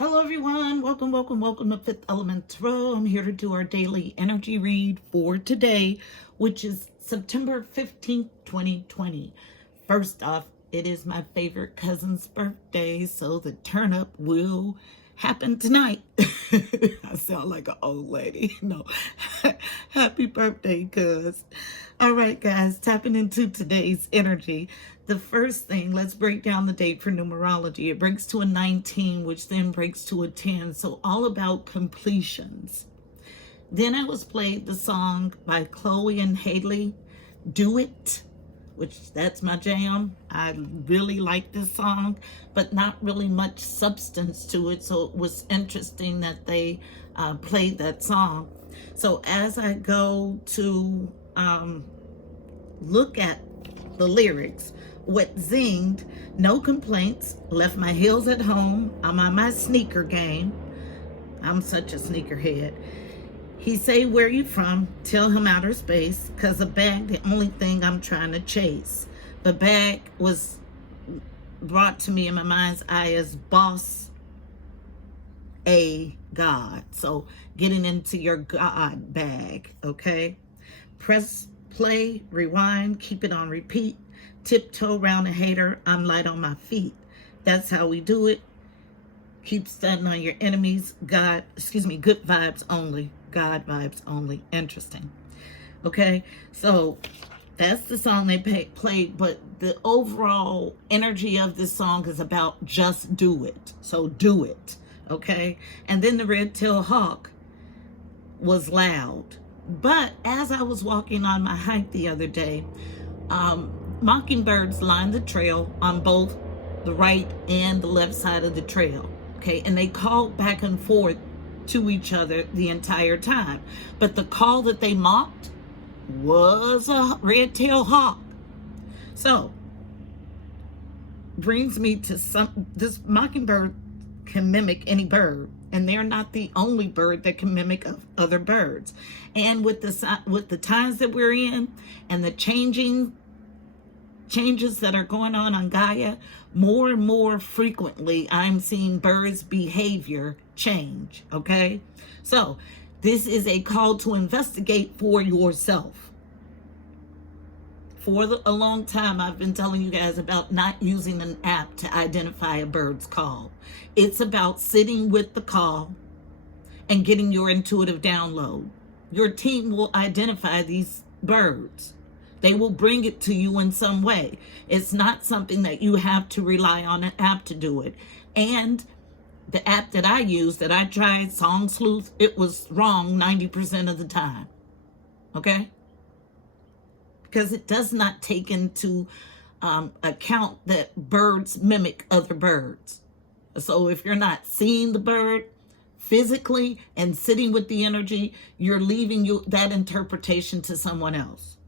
Hello, everyone. Welcome to Fifth Element Tarot. I'm here to do our daily energy read for today, which is September 15th, 2020. First off, it is my favorite cousin's birthday, so the turn up will happen tonight. I sound like an old lady. No. Happy birthday, cuz. All right, guys, tapping into today's energy. The first thing, let's break down the date for numerology. It breaks to a 19, which then breaks to a 10. So all about completions. Then I was played the song by Chloe and Haley, Do It, which that's my jam. I really like this song, but not really much substance to it. So it was interesting that they played that song. So as I go to look at the lyrics, what zinged, no complaints, left my heels at home, I'm on my sneaker game. I'm such a sneakerhead. He say, where you from? Tell him outer space, cause a bag the only thing I'm trying to chase. The bag was brought to me in my mind's eye as boss a God. So getting into your God bag, okay? Press play, rewind, keep it on repeat. Tiptoe around a hater, I'm light on my feet. That's how we do it. Keep stunting on your enemies. Good vibes only. God vibes only. Interesting. Okay, so that's the song they played, but the overall energy of this song is about just do it. So do it, okay? And then the red-tailed hawk was loud. But as I was walking on my hike the other day, mockingbirds lined the trail on both the right and the left side of the trail, okay? And they called back and forth to each other the entire time. But the call that they mocked was a red-tailed hawk. So, brings me to this mockingbird can mimic any bird, and they're not the only bird that can mimic other birds. And with the times that we're in and the changes that are going on Gaia, more and more frequently I'm seeing birds' behavior change, okay? So this is a call to investigate for yourself. For a long time, I've been telling you guys about not using an app to identify a bird's call. It's about sitting with the call and getting your intuitive download. Your team will identify these birds. They will bring it to you in some way. It's not something that you have to rely on an app to do it. And the app that I used, that I tried, Song Sleuth, it was wrong 90% of the time. Okay? Because it does not take into account that birds mimic other birds. So if you're not seeing the bird physically and sitting with the energy, you're leaving that interpretation to someone else.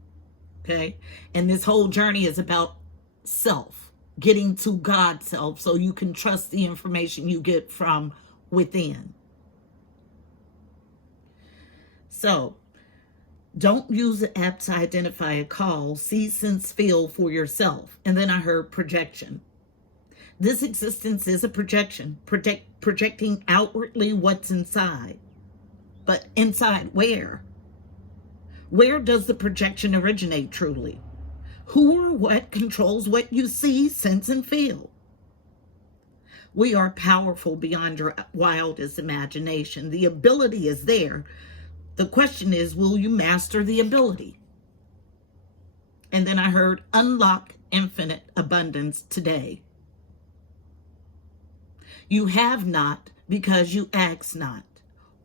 Okay? And this whole journey is about self, getting to God's self, so you can trust the information you get from within. So, don't use the app to identify a call. See, sense, feel for yourself. And then I heard projection. This existence is a projection, projecting outwardly what's inside. But inside where? Where does the projection originate truly? Who or what controls what you see, sense, and feel? We are powerful beyond your wildest imagination. The ability is there. The question is, will you master the ability? And then I heard unlock infinite abundance today. You have not because you ask not.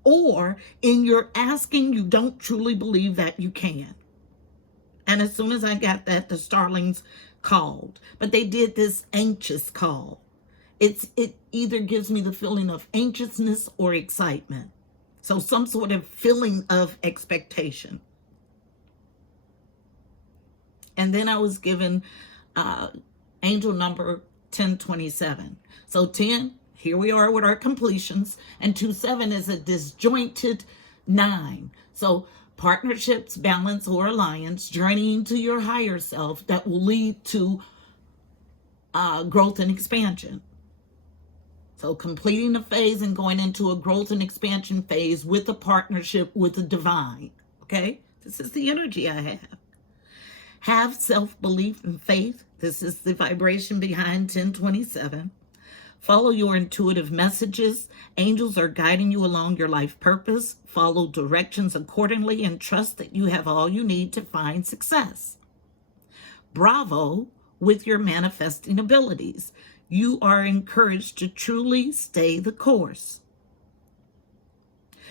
Or in your asking, you don't truly believe that you can. And as soon as I got that, the starlings called. But they did this anxious call. It either gives me the feeling of anxiousness or excitement. So some sort of feeling of expectation. And then I was given angel number 1027. So 10, here we are with our completions. And 27 is a disjointed 9. So partnerships, balance, or alliance, journeying to your higher self that will lead to growth and expansion. So completing a phase and going into a growth and expansion phase with a partnership with the divine. Okay? This is the energy I have. Have self-belief and faith. This is the vibration behind 1027. Follow your intuitive messages. Angels are guiding you along your life purpose. Follow directions accordingly and trust that you have all you need to find success. Bravo with your manifesting abilities. You are encouraged to truly stay the course.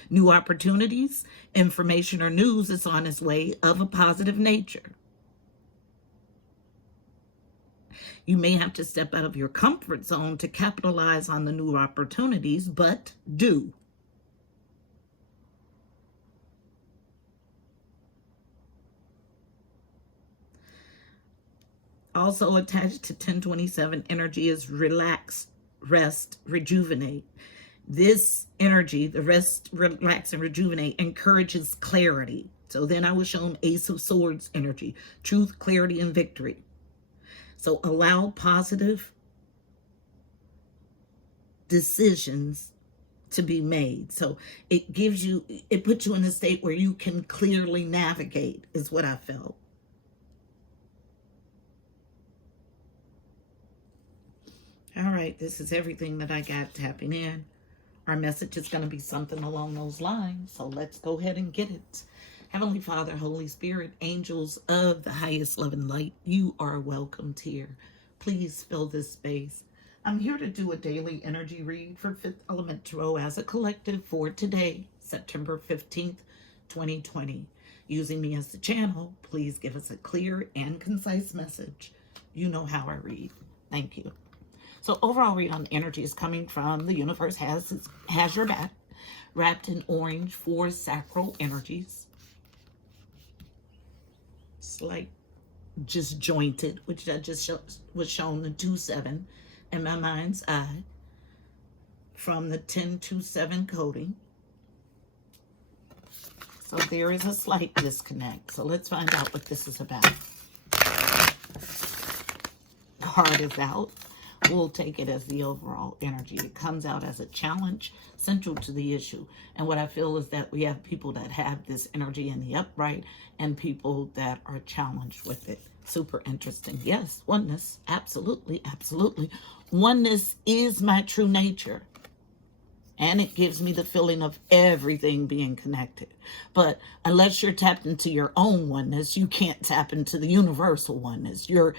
New opportunities, information, or news is on its way of a positive nature. You may have to step out of your comfort zone to capitalize on the new opportunities, but do. Also attached to 1027 energy is relax, rest, rejuvenate. This energy, the rest, relax, and rejuvenate, encourages clarity. So then I was shown Ace of Swords energy, truth, clarity, and victory. So allow positive decisions to be made. So it gives you, it puts you in a state where you can clearly navigate, is what I felt. All right, this is everything that I got tapping in. Our message is going to be something along those lines. So let's go ahead and get it. Heavenly Father, Holy Spirit, angels of the highest love and light, you are welcomed here. Please fill this space. I'm here to do a daily energy read for Fifth Element Tarot as a collective for today, September 15th, 2020. Using me as the channel, please give us a clear and concise message. You know how I read. Thank you. So overall read on energy is coming from the universe has your back, wrapped in orange for sacral energies. Slight just jointed, which I just was shown the 2-7 in my mind's eye from the 10-2-7 coding. So there is a slight disconnect. So let's find out what this is about. Card is out. We'll take it as the overall energy. It comes out as a challenge central to the issue. And what I feel is that we have people that have this energy in the upright and people that are challenged with it. Super interesting. Yes, oneness. Absolutely, absolutely. Oneness is my true nature. And it gives me the feeling of everything being connected. But unless you're tapped into your own oneness, you can't tap into the universal oneness. You're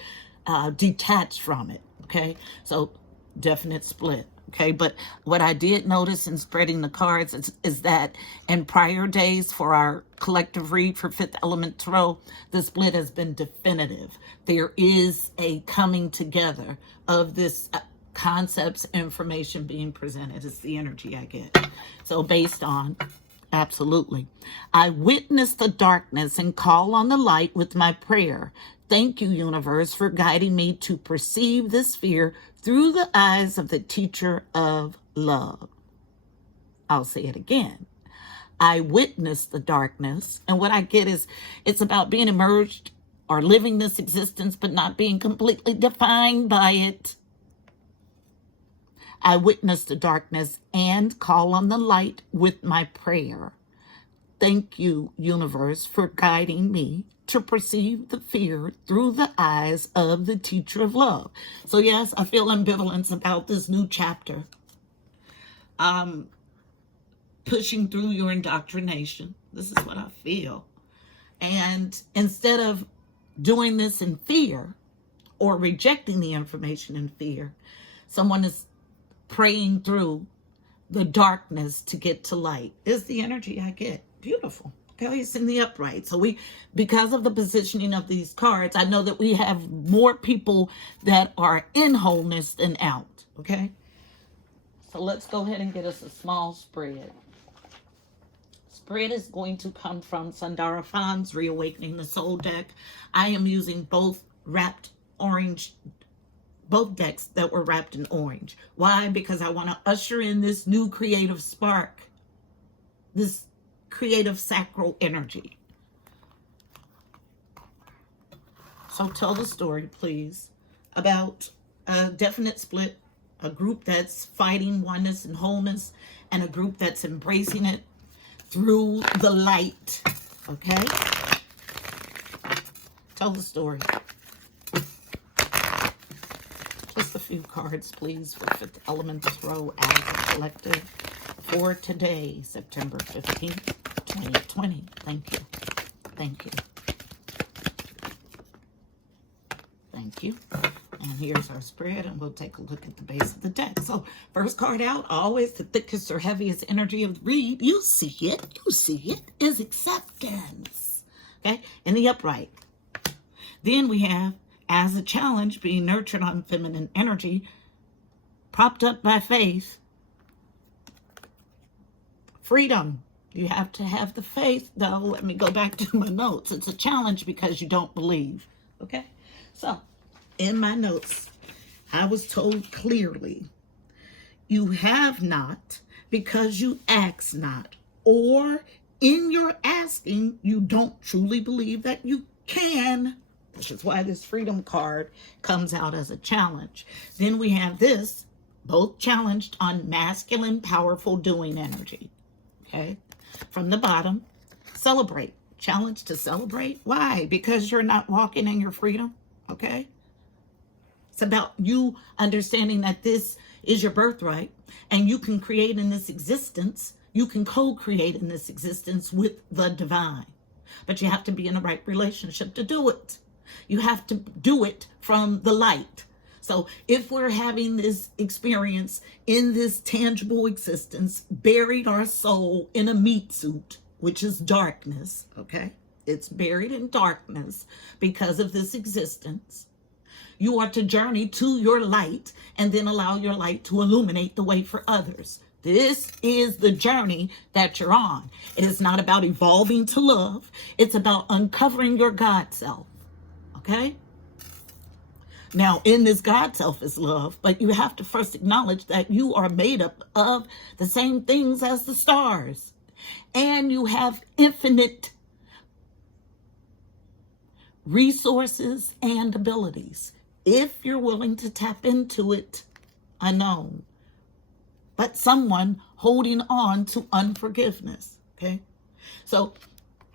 detached from it. Okay, so definite split. Okay, but what I did notice in spreading the cards is that in prior days for our collective read for Fifth Element Tarot, the split has been definitive. There is a coming together of this concepts, information being presented. It's the energy I get. So based on, absolutely. I witness the darkness and call on the light with my prayer. Thank you, universe, for guiding me to perceive this fear through the eyes of the teacher of love. I'll say it again. I witness the darkness, and what I get is it's about being emerged or living this existence, but not being completely defined by it. I witness the darkness and call on the light with my prayer. Thank you, universe, for guiding me to perceive the fear through the eyes of the teacher of love. So yes, I feel ambivalence about this new chapter. Pushing through your indoctrination. This is what I feel. And instead of doing this in fear or rejecting the information in fear, someone is praying through the darkness to get to light. Is the energy I get. Beautiful. Okay, it's in the upright. So because of the positioning of these cards, I know that we have more people that are in wholeness than out. Okay, so let's go ahead and get us a small spread. Spread is going to come from Sundara Fahn's Reawakening the Soul deck. I am using both decks that were wrapped in orange. Why? Because I want to usher in this new creative spark, this creative sacral energy. So tell the story, please, about a definite split a group that's fighting oneness and wholeness, and a group that's embracing it through the light. Okay? Tell the story. Just a few cards, please, for Fifth Element Tarot as a collective for today, September 15th, 2020. Thank you. Thank you. Thank you. And here's our spread, and we'll take a look at the base of the deck. So, first card out, always the thickest or heaviest energy of the read. You see it. You see it. Is acceptance. Okay? In the upright. Then we have, as a challenge, being nurtured on feminine energy, propped up by faith, freedom. You have to have the faith, though. Let me go back to my notes. It's a challenge because you don't believe. Okay? So, in my notes, I was told clearly, you have not because you ask not. Or, in your asking, you don't truly believe that you can. Which is why this freedom card comes out as a challenge. Then we have this, both challenged on masculine, powerful doing energy. Okay? From the bottom, celebrate. Challenge to celebrate. Why? Because you're not walking in your freedom. Okay? It's about you understanding that this is your birthright and you can create in this existence. You can co-create in this existence with the divine. But you have to be in the right relationship to do it. You have to do it from the light. So if we're having this experience in this tangible existence, buried our soul in a meat suit, which is darkness, okay? It's buried in darkness because of this existence. You are to journey to your light and then allow your light to illuminate the way for others. This is the journey that you're on. It is not about evolving to love. It's about uncovering your God self. Okay? Now, in this God self is love, but you have to first acknowledge that you are made up of the same things as the stars. And you have infinite resources and abilities. If you're willing to tap into it, unknown. But someone holding on to unforgiveness. Okay? So,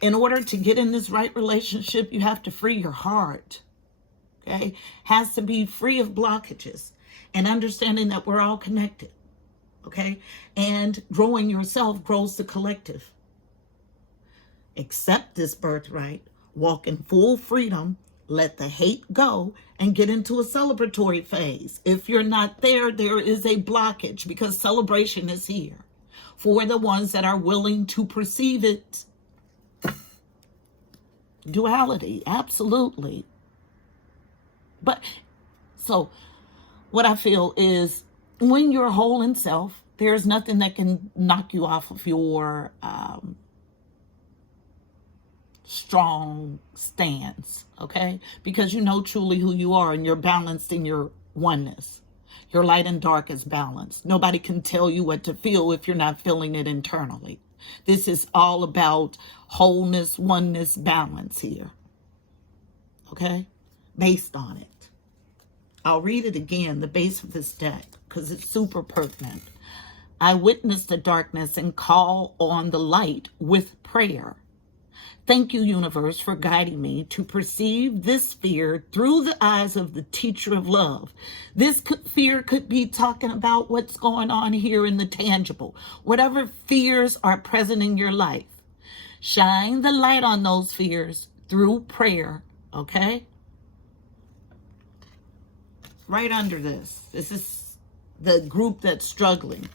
in order to get in this right relationship, you have to free your heart. Okay? Has to be free of blockages and understanding that we're all connected. Okay? And growing yourself grows the collective. Accept this birthright, walk in full freedom, let the hate go, and get into a celebratory phase. If you're not there, there is a blockage because celebration is here for the ones that are willing to perceive it. Duality, absolutely. But, so, what I feel is, when you're whole in self, there's nothing that can knock you off of your strong stance, okay? Because you know truly who you are and you're balanced in your oneness. Your light and dark is balanced. Nobody can tell you what to feel if you're not feeling it internally. This is all about wholeness, oneness, balance here. Okay? Based on it. I'll read it again, the base of this deck, because it's super pertinent. I witness the darkness and call on the light with prayer. Thank you, universe, for guiding me to perceive this fear through the eyes of the teacher of love. This fear could be talking about what's going on here in the tangible. Whatever fears are present in your life, shine the light on those fears through prayer, okay? Right under this is the group that's struggling.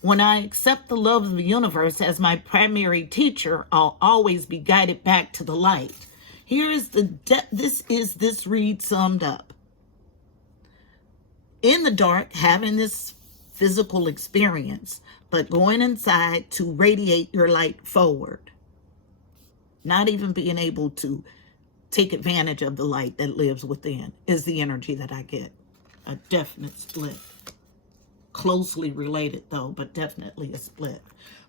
When I accept the love of the universe as my primary teacher, I'll always be guided back to the light. Here is this read summed up. In the dark, having this physical experience, but going inside to radiate your light forward. Not even being able to take advantage of the light that lives within is the energy that I get. A definite split. Closely related though, but definitely a split.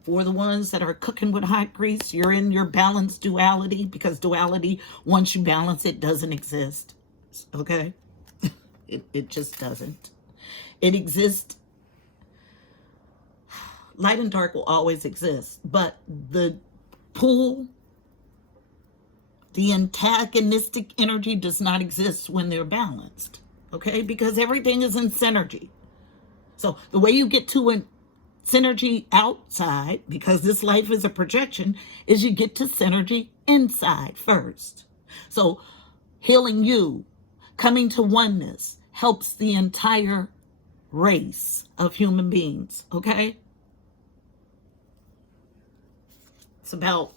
For the ones that are cooking with hot grease, you're in your balanced duality, because duality, once you balance it, doesn't exist. Okay? It just doesn't. It exists. Light and dark will always exist, but the pull, the antagonistic energy does not exist when they're balanced, okay? Because everything is in synergy. So the way you get to an synergy outside, because this life is a projection, is you get to synergy inside first. So healing you, coming to oneness, helps the entire race of human beings, okay? It's about,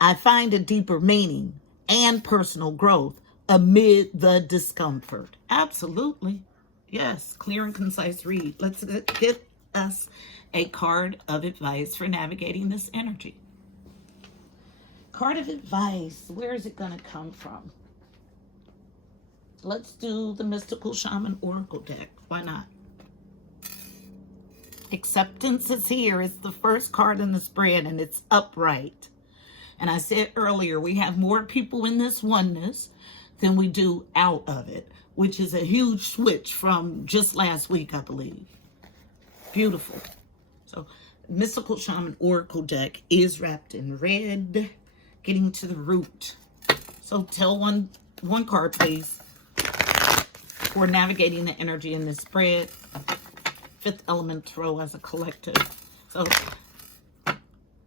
I find a deeper meaning and personal growth amid the discomfort. Absolutely. Yes, clear and concise read. Let's get us a card of advice for navigating this energy. Card of advice. Where is it going to come from? Let's do the Mystical Shaman Oracle deck. Why not? Acceptance is here. It's the first card in the spread, and it's upright. And I said earlier, we have more people in this oneness than we do out of it, which is a huge switch from just last week, I believe. Beautiful. So, Mystical Shaman Oracle deck is wrapped in red, getting to the root. So, tell one card, please, for navigating the energy in this spread. Fifth element throw as a collective.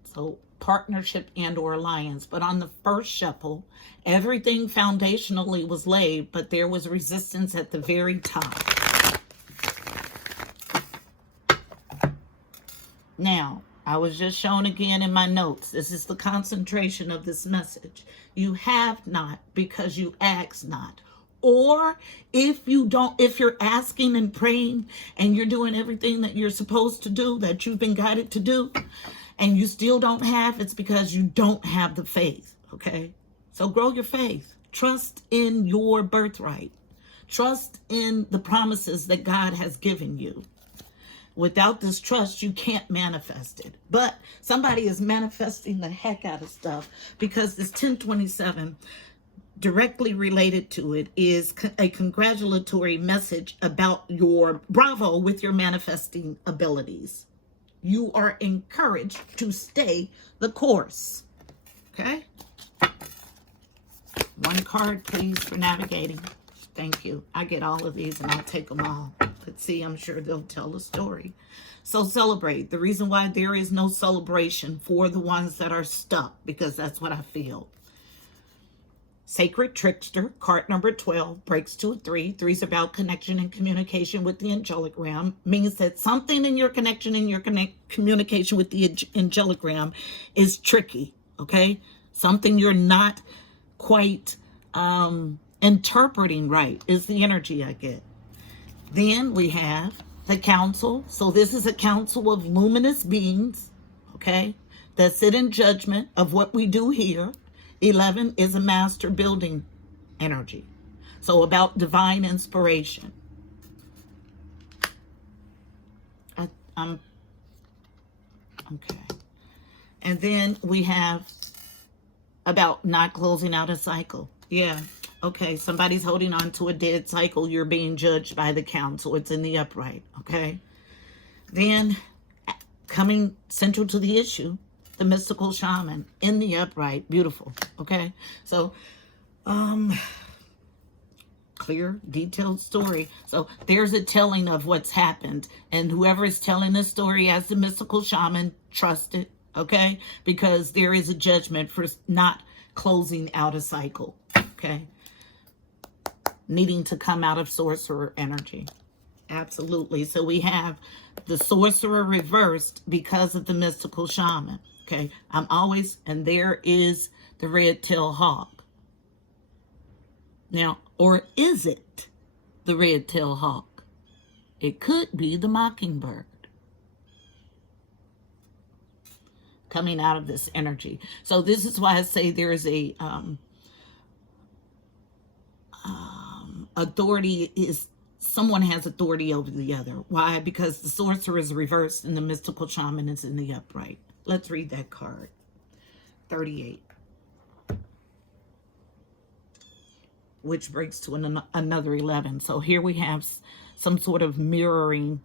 So partnership and or alliance. But on the first shuffle, everything foundationally was laid, but there was resistance at the very top. Now, I was just shown again in my notes. This is the concentration of this message. You have not because you ask not. Or if you're asking and praying and you're doing everything that you're supposed to do, that you've been guided to do, and you still don't have, it's because you don't have the faith, okay? So grow your faith. Trust in your birthright. Trust in the promises that God has given you. Without this trust, you can't manifest it. But somebody is manifesting the heck out of stuff, because this 1027, directly related to it, is a congratulatory message about your bravo with your manifesting abilities. You are encouraged to stay the course. Okay? One card, please, for navigating. Thank you. I get all of these and I'll take them all. Let's see, I'm sure they'll tell a story. So celebrate. The reason why there is no celebration for the ones that are stuck, because that's what I feel. Sacred Trickster, card number 12, breaks to a 3. 3 is about connection and communication with the angelic realm. Means that something in your connection and your communication with the angelic realm is tricky, okay? Something you're not quite interpreting right is the energy I get. Then we have the council. So this is a council of luminous beings, okay, that sit in judgment of what we do here. 11 is a master building energy. So about divine inspiration. I'm okay. And then we have about not closing out a cycle. Yeah. Okay. Somebody's holding on to a dead cycle. You're being judged by the council. It's in the upright. Okay. Then coming central to the issue, the mystical shaman in the upright. Beautiful. Okay. So, clear, detailed story. So there's a telling of what's happened. And whoever is telling this story as the mystical shaman, trust it. Okay. Because there is a judgment for not closing out a cycle. Okay. Needing to come out of sorcerer energy. Absolutely. So we have the sorcerer reversed because of the mystical shaman. Okay, I'm always, and there is the red-tailed hawk. Now, or is it the red-tailed hawk? It could be the mockingbird coming out of this energy. So this is why I say there is a authority is, someone has authority over the other. Why? Because the sorcerer is reversed and the mystical shaman is in the upright. Let's read that card. 38. Which breaks to another 11. So here we have some sort of mirroring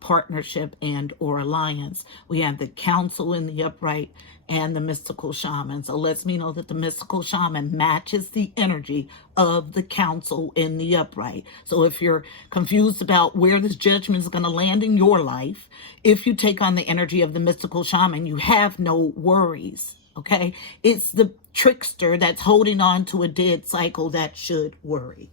partnership and or alliance. We have the council in the upright and the mystical shaman. So lets me know that the mystical shaman matches the energy of the council in the upright. So if you're confused about where this judgment is going to land in your life, if you take on the energy of the mystical shaman, you have no worries. Okay, it's the trickster that's holding on to a dead cycle that should worry.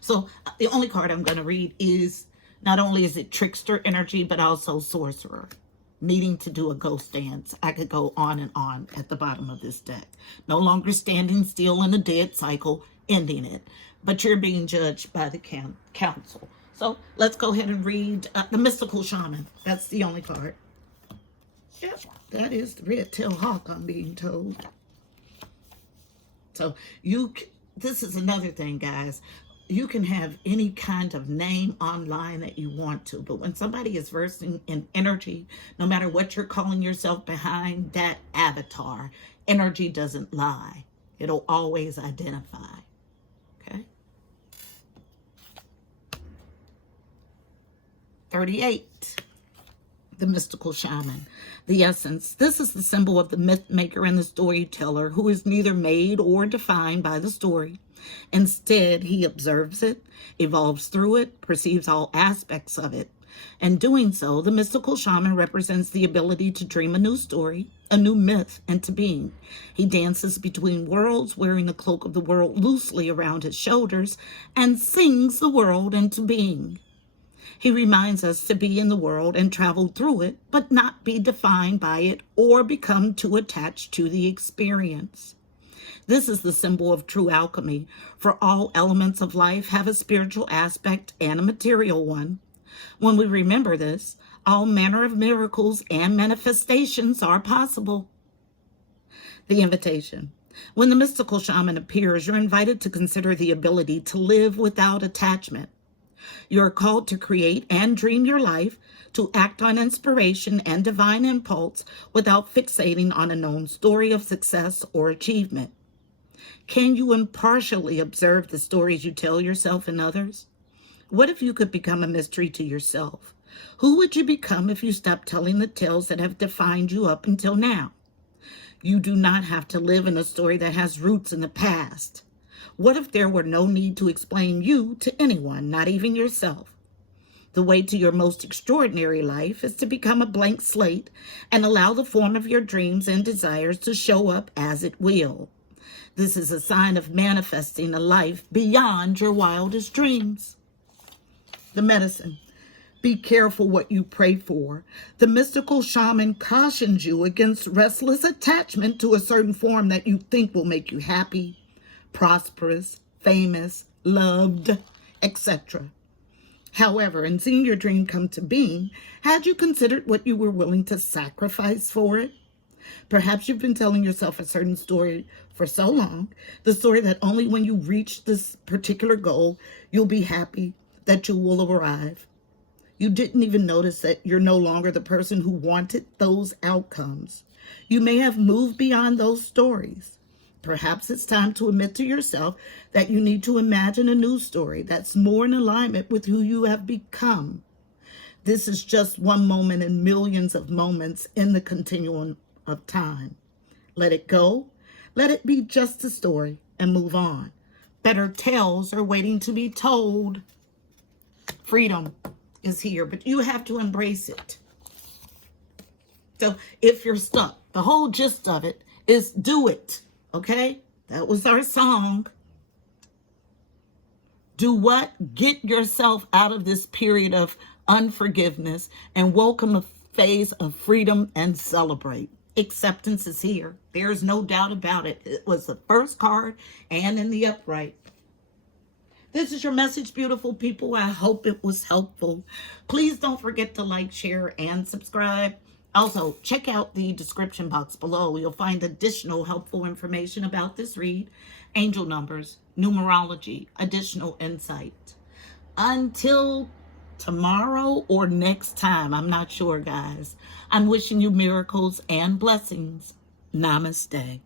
So the only card I'm going to read is, not only is it trickster energy, but also sorcerer, needing to do a ghost dance. I could go on and on at the bottom of this deck. No longer standing still in a dead cycle, ending it. But you're being judged by the council. So let's go ahead and read the mystical shaman. That's the only card. Yep, that is the red-tailed hawk, I'm being told. So this is another thing, guys. You can have any kind of name online that you want to, but when somebody is versed in energy, no matter what you're calling yourself behind that avatar, energy doesn't lie. It'll always identify. Okay? 38. The mystical shaman. The essence. This is the symbol of the myth maker and the storyteller who is neither made or defined by the story. Instead, he observes it, evolves through it, perceives all aspects of it. In doing so, the mystical shaman represents the ability to dream a new story, a new myth into being. He dances between worlds, wearing the cloak of the world loosely around his shoulders, and sings the world into being. He reminds us to be in the world and travel through it, but not be defined by it or become too attached to the experience. This is the symbol of true alchemy, for all elements of life have a spiritual aspect and a material one. When we remember this, all manner of miracles and manifestations are possible. The invitation. When the mystical shaman appears, you're invited to consider the ability to live without attachment. You're called to create and dream your life, to act on inspiration and divine impulse without fixating on a known story of success or achievement. Can you impartially observe the stories you tell yourself and others? What if you could become a mystery to yourself? Who would you become if you stopped telling the tales that have defined you up until now? You do not have to live in a story that has roots in the past. What if there were no need to explain you to anyone, not even yourself? The way to your most extraordinary life is to become a blank slate and allow the form of your dreams and desires to show up as it will. This is a sign of manifesting a life beyond your wildest dreams. The medicine. Be careful what you pray for. The mystical shaman cautions you against restless attachment to a certain form that you think will make you happy, prosperous, famous, loved, etc. However, in seeing your dream come to being, had you considered what you were willing to sacrifice for it? Perhaps you've been telling yourself a certain story for so long, the story that only when you reach this particular goal, you'll be happy, that you will arrive. You didn't even notice that you're no longer the person who wanted those outcomes. You may have moved beyond those stories. Perhaps it's time to admit to yourself that you need to imagine a new story that's more in alignment with who you have become. This is just one moment in millions of moments in the continuum of time. Let it go. Let it be just a story and move on. Better tales are waiting to be told. Freedom is here, but you have to embrace it. So if you're stuck, the whole gist of it is do it. Okay? That was our song. Do what? Get yourself out of this period of unforgiveness and welcome a phase of freedom and celebrate. Acceptance is here. There's no doubt about it. It was the first card and in the upright. This is your message, beautiful people. I hope it was helpful. Please don't forget to like, share, and subscribe. Also, check out the description box below. You'll find additional helpful information about this read, angel numbers, numerology, additional insight. Until tomorrow or next time, I'm not sure, guys. I'm wishing you miracles and blessings. Namaste.